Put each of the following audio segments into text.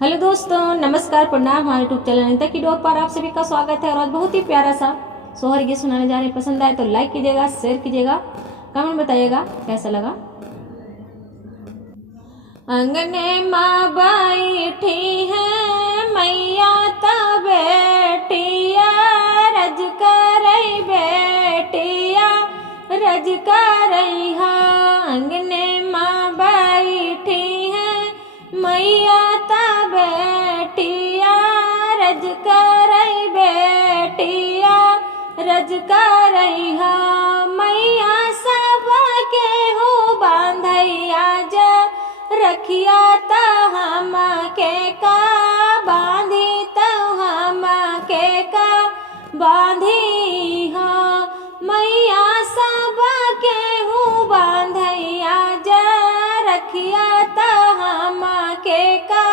Hello दोस्तों, नमस्कार, प्रणाम। हमारे यूट्यूब चैनल अनिता की डोर पर आप सभी का स्वागत है। और आज बहुत ही प्यारा सा सोहर गीत सुनाने जा रहे हैं। पसंद आए तो लाइक कीजिएगा, शेयर कीजिएगा, कमेंट बताइएगा कैसा लगा। अंगने माँ बैठी है मैया ता बेटिया, रज करई बेटिया रज करई हा। अंगने माँ बैठी है मैया ता बेटिया, रज करई बेटिया रज करई हा। मैया सब के हो बांधैया जा रखिया त हम के का बांधी त हम के का बांधी हो। मैया सब के हो बांधैया जा रखिया त हम के का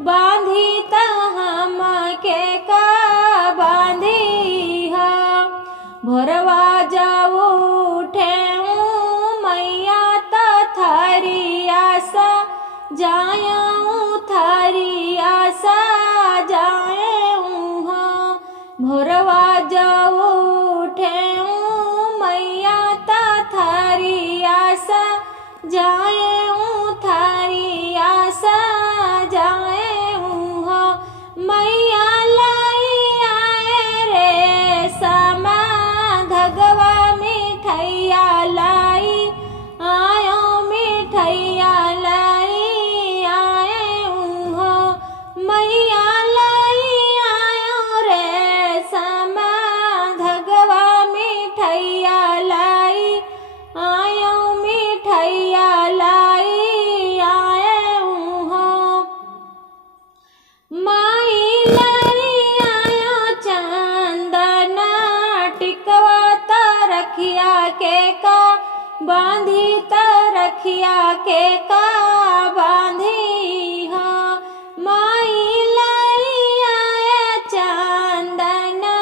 बांधी त हम के का बांधी हो। भोरवा जाऊ उठे मैया त थरिया सा जाऊँ, थरिया सा जाऊँ हो। भोरवा जाऊ उठे मैया त थरिया सा जाऊँ, थरिया सा जाऊँ हो। मैया लाई आए रे समा धगवा मिठैया लाई आयो, मिठैया लाई आऊँ हो। मैया लाई आयो रे समा धगवा मिठैया लाई आयो, मिठैया लाई आऊँ हो। माई लाई आयो चंदना टिकवा त रखिया के का बांधी त रखिया के का बांधी हो। माई लाई आया चंदना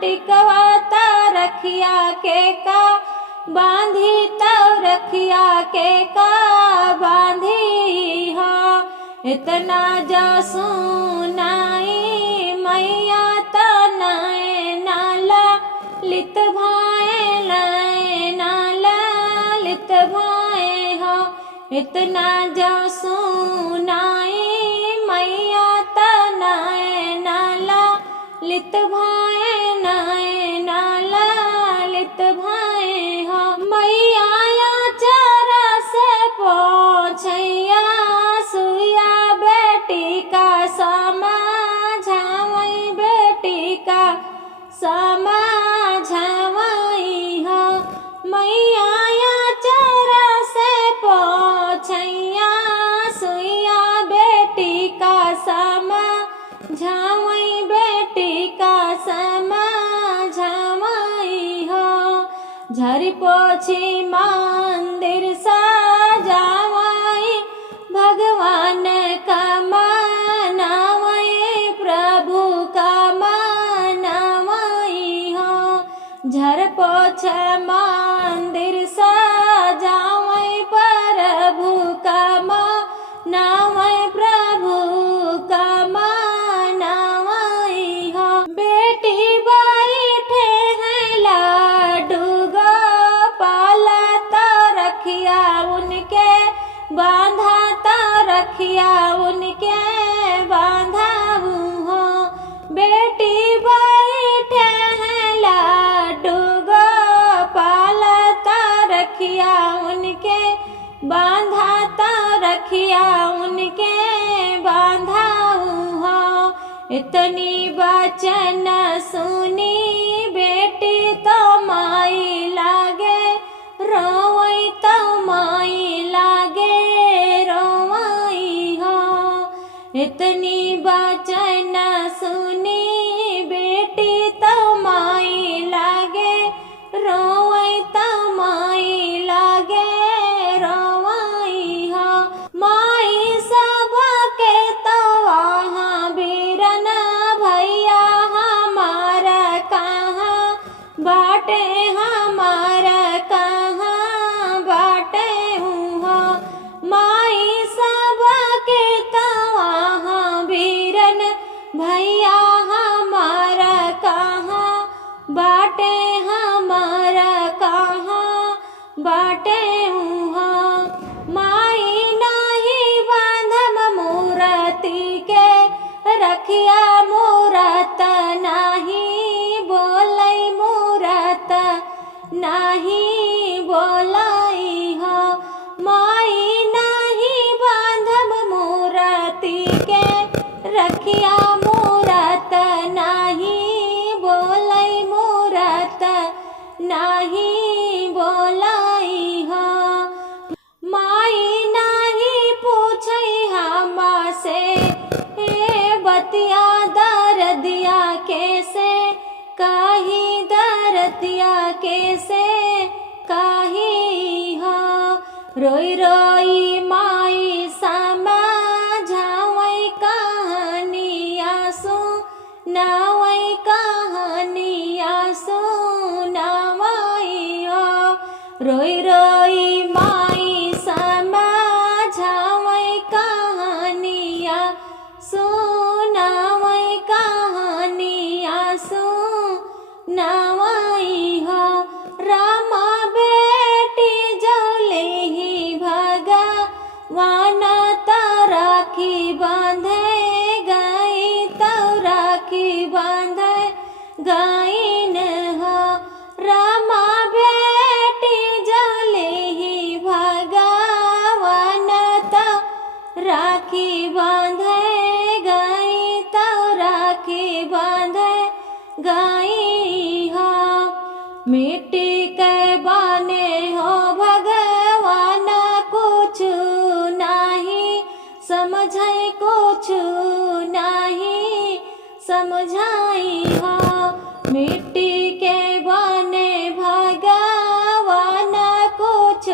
टिकवा त रखिया के का बांधी त रखिया के का बांधी हो। इतना जा सुनाई मैया त नए नाला लित भाए लाए नाला लित भाए हो। इतना जा सुनाई मैया त नए नाला लित भाए नए नाला लित भाए हो। मैया चारा से पोछैया सुइया बेटी का समझावई, बेटी का समझावई हो। मैया चारा से पोछैया सुइया बेटी का समझावई, बेटी का समझावई हो। झरी पोछी मंदिर सजावई, भगवान का मनावई, प्रभु का मनावई हो। झर पोछ मंदिर सजावई, प्रभु का मनावई, प्रभु का मनावई हो। बेटी बैठे हैं लाडू गोपाल त रखिया उनके बांधा त रखिया उनके बांधा हो। बेटी बैठे हैं लाडू गोपाल त रखिया उनके बांधा त रखिया उनके बांधा हो। इतनी वचन सुनी बेटी तो माई लागे रोवई, तो माई लागे रोवई हो। इतनी वचन सुनी बेटी तो माई लागे रोवई, तो माई लागे रोवई हो। माई सब के तो वहाँ बीरन भैया हमारा कहाँ बाटे, हमारा कहाँ बाटे हो। माई सब के तो वहाँ भैया हमारा कहाँ बाटे, हमारा कहाँ बाटे उहाँ। माई नाही बांधम मूरति के रखिया, मूरत नाही बोलै, मूरत नाही बोलै हो। माई नाही बांधम मूरति के रखिया, मूरत नाही बोलै, मूरत नाही बोलै हो। माई नाही पूछै हमसे बतिया, दर्दिया कैसे काही, दर्दिया कैसे काही हो। रोई रोई माई समझावै कहानिया सुनावै, कहानिया सुनावै हो। रोई रोई माई समझावै कहानिया सुनावै, कहानिया सुनावै हो। रामा बेटी जौलेहि भगवान तो राखी बांधे गई, तो राखी बांधे गईन हो। रामा बेटी जौलेहि भगवान तो राखी बांधे गई, तो राखी बांधे गई हो। मिट्टी के बने हो भगवान कुछ नहीं समझै, कुछ नहीं समझाई हो। मिट्टी के बने भगवान कुछ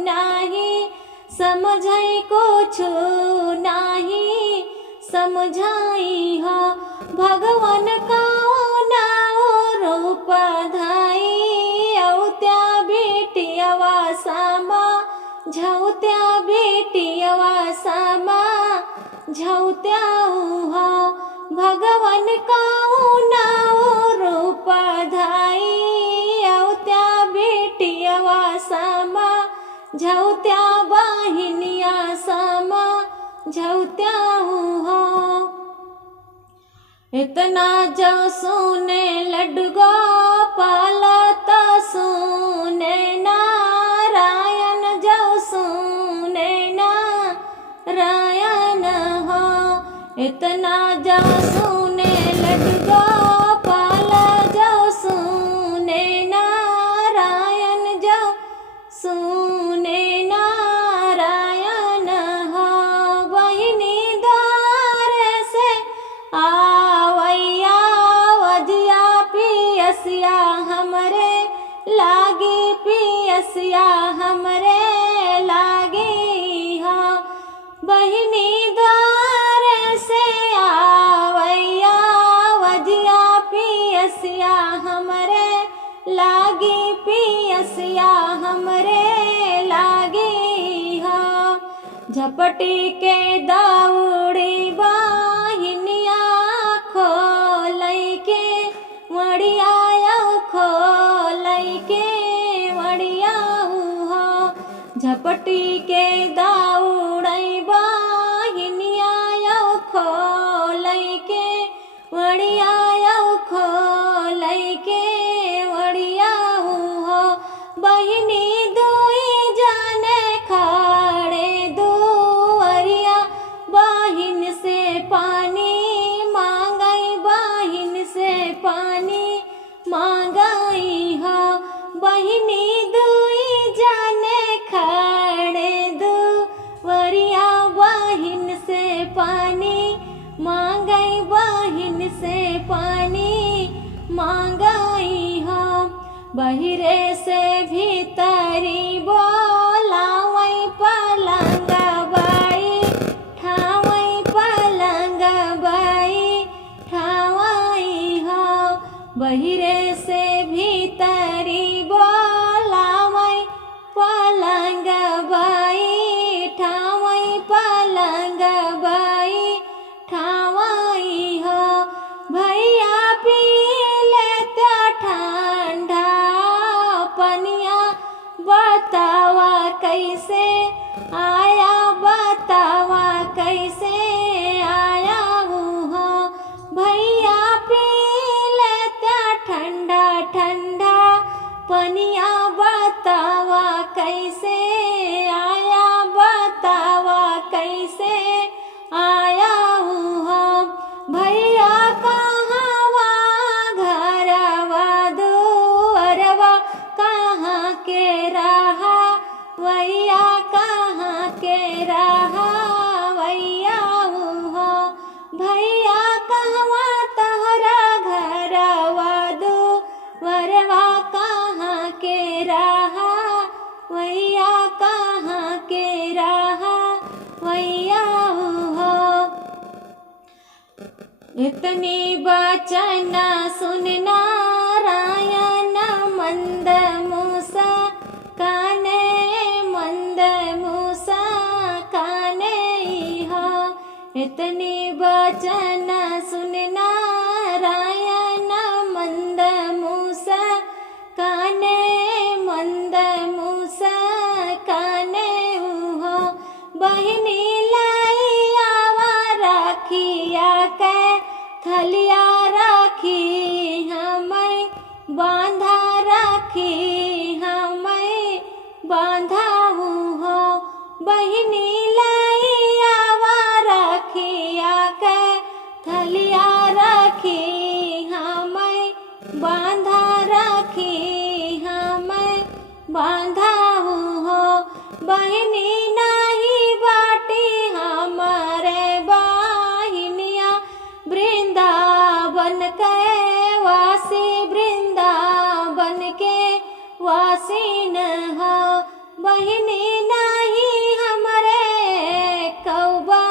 नहीं समझै, कुछ नहीं समझाई हो। भगवान कौन रूप धाई, औत्या बेटियवा समा झौत्या, बेटियवा समा झौत्या हो। भगवान कौन रूप धाई, औत्या बेटियवा समा झौत्या, बहिनिया समा झौत्या हो। इतना जो सुने लड्डू गोपाल तो सुने नारायण, जो सुने नारायण हो। इतना जो सुने लड्डू गोपाल, जो सुने नारायण, जो सुने नारायण हो। बहिनी द्वार से आवैया वजिया, पियसिया हमरे लागी, पियसिया हमरे लागी हो। बहिनी द्वार से आवैया वजिया, पियसिया हमरे लागी, पियसिया हमरे लागी हो। झपटी के दौड़ी बहिनिया खोलै के मड़िया, खोलै के मड़िया हो। झपटी के दौड़ै बहिनिया, खोलै के मड़िया, खोलै के मड़िया हो। बहिनी दुई जाने खड़े दुअरिया, बहिन से पानी मांगई, बहिन से पानी मांगई हो। बहिनी दुई जाने खड़े दुअरिया, बहिन से पानी मांगई, बहिन से पानी मांगई हो। बहिरे से भीतरी बोलावै पलंग बाई, ठावै पलंग बाई ठावै हो। बहिरे से भीतरी बोलावै पलंग बाई, ठावै पलंग बाई ठावै हो। इतनी वचन सुन नारायण मंद मूसा काने मंद मूसा काने हो। इतनी वचन सुन नारायण मंद मूसा काने मंद मूसा काने हो। बहिनी लैयावा राखिया के थलिया राखी हमें बांधा राखी हमें बांधा हो। बहिनी लैयावा राखिया के थलिया राखी हमें बांधा राखी हमें बांधा हो। बहिनी नहीं बाटी हमारे बहिनिया वृंदावन के वासी वृंदावन के वासी न हो। बहिनी नहीं हमारे कौबा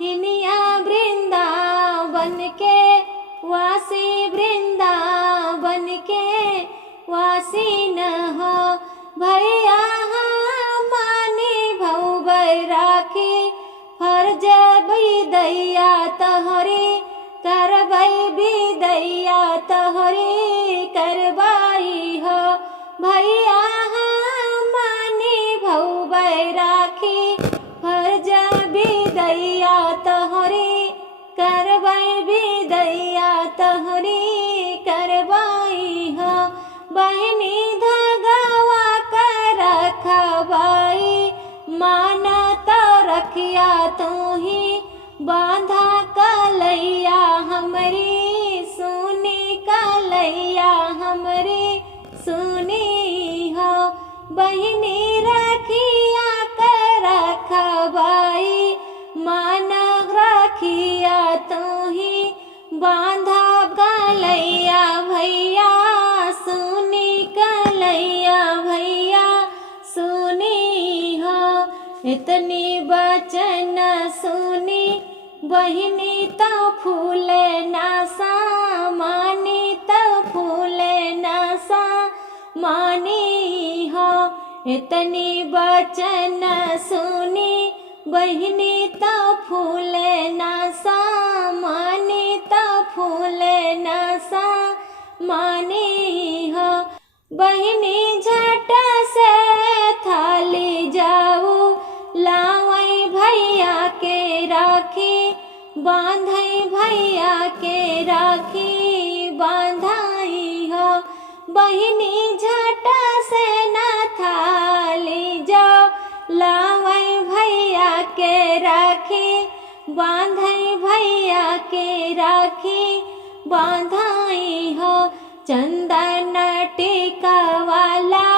हिनिया वृंदावन के वासी वृंदावन के वासी न हो। भैया मानी भौ बैराखी फर्ज बिदैया तोहरी करबई बिदैया तोहरी करबाई हो। भैया मानी भौ बैराखी फर्ज बिदैया तोहरी करबई बिदैया तोहरी करबाई हो। बहिनी धगवा कर रखबाई माना तो रखिया तू ही बांधा कलैया हमरी सुनी कलैया हमरी सुनी हो। बहिनी रखिया कर रखबाई माना रखिया तू ही बांधा कलैया भैया सुनी कलैया भैया सुनी हो। इतनी वचन सुनी बहिनी तो फूले नासा मानी तो फूले नासा मानी हो। इतनी वचन सुनी बहिनी तो फूले नासा मानी तो फूले नासा मानी हो। बहिनी झट से थाली जाऊ लावई भैया के राखी बांधई भैया के राखी बांधाई हो। बहिनी झट से न थाली जाओ लावई भैया के राखी बांधई भैया के राखी बांधाई हो। चंदन टीका वाला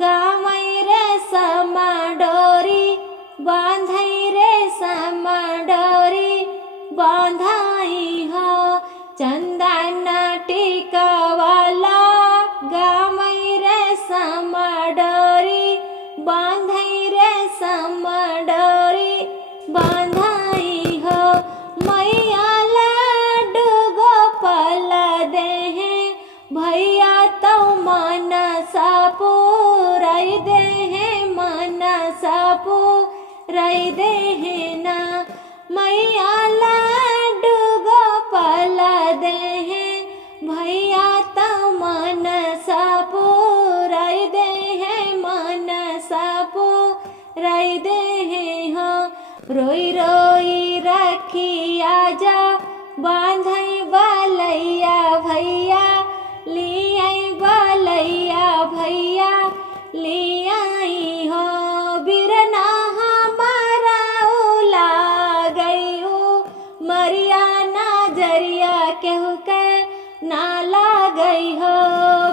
गावई रे समा डोरी बांधई रे समा डोरी बांधाई हो। चंदन टीका वाला गावई रे समा डोरी बांधई रे समा डोरी बांधाई हो। मैया लाडू गोपाल देहे भैया तो मनसा पूराई देहे मनसा पूराई देहे ना। मैया लाडू गोपाल देहे भैया तो मनसा पूराई देहे मनसा पूराई देहे हो। रोई रोई रखिया जा बांधई बलैया भैया लियाई बलैया भैया लियाई हो। बिरना हमारा उला गई हो मरिया नजरिया केहू के नाला गई हो।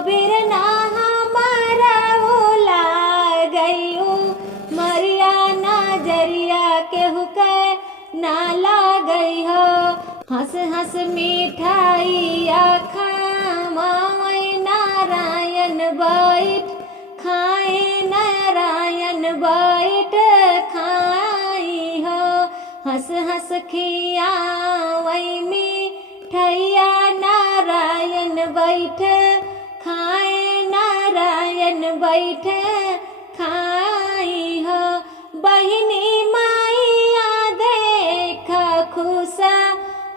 बिरना हमारा उला गई हो मरिया नजरिया केहू के नाला गई हो। हंस हंस मिठाइया खामाई नारायण बैठ खाए नारायण बैठ खाई हो। हंस हंस खियावई मिठैया नारायण बैठ खाए, नारायण बैठ खाई हो। बहिनी माइया देख खुश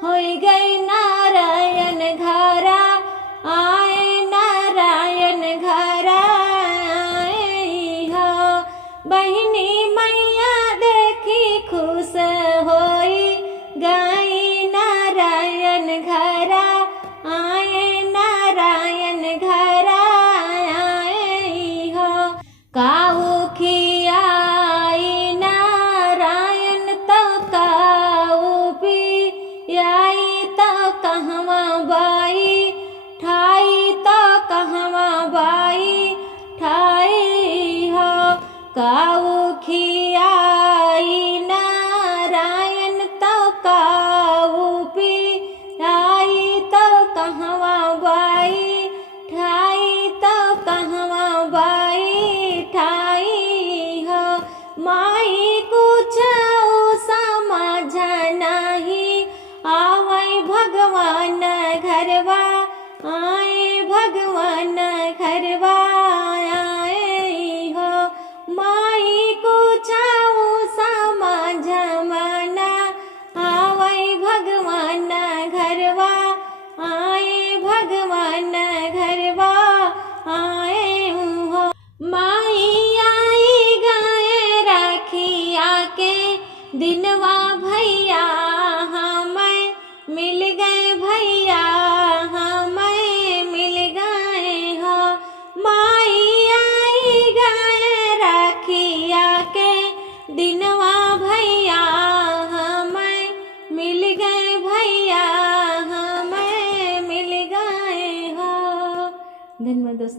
हो गई, नारायण घरा आए, नारायण घरा आए हो। बहिनी मैया देखी खुश होई गई, नारायण घरा आए, नारायण घरा आए हो। काऊ खियाई नारायण तो काऊ पियाई तो कहवा बाई ठाई, तो कहवा बाई ठाई हो। काऊ खियाई नारायण तो काऊ पियाई तो कहवा बाई ठाई, तो कहवा बाई ठाई हो। माई कुछ समझ नहीं आवै, भगवान घरवा आए, भगवान घरवा आए हो। माई कुछ समझ मना आवै, भगवान घरवा आए, भगवान घरवा आए हो। माई आई गाए रखिया के दिनवा भैया हमें मिल गए, भैया हमें मिल गए हो। माई आई गाए रखिया के दिनवा भैया हमें मिल गए, भैया हमें मिल गए हो। धन्यवाद दोस्तों।